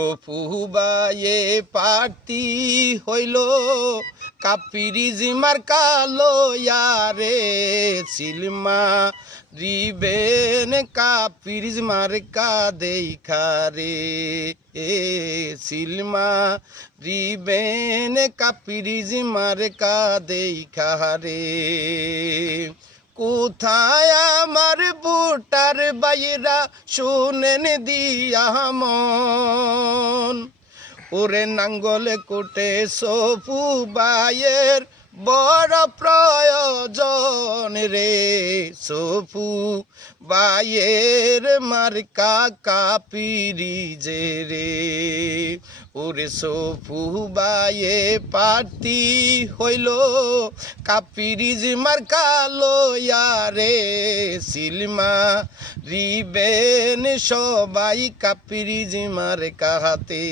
সফুবায়ে party হইল কাপিরিজ মার্কালো ইয়ারে সিলমা রিবেন কাপিরিজ মার্কা দেখা রে সিলমা রিবেন কাপিরিজ মার্কা দেখা রে কোথায় আমার বুটার বাইরা শুনেন দিয়া মন ওরে নাঙ্গলে কোটে সফু বায়ের বড় প্রয়োজন রে সফু বায়ের মার্কা কাপিরিজে রে ওরে সফু বায়ে পার্টি হইল কাপিরিজ মার্কা লইয়া রে সিলমা রিবেন সবাই কাপিরিজ মার্কা হাতে।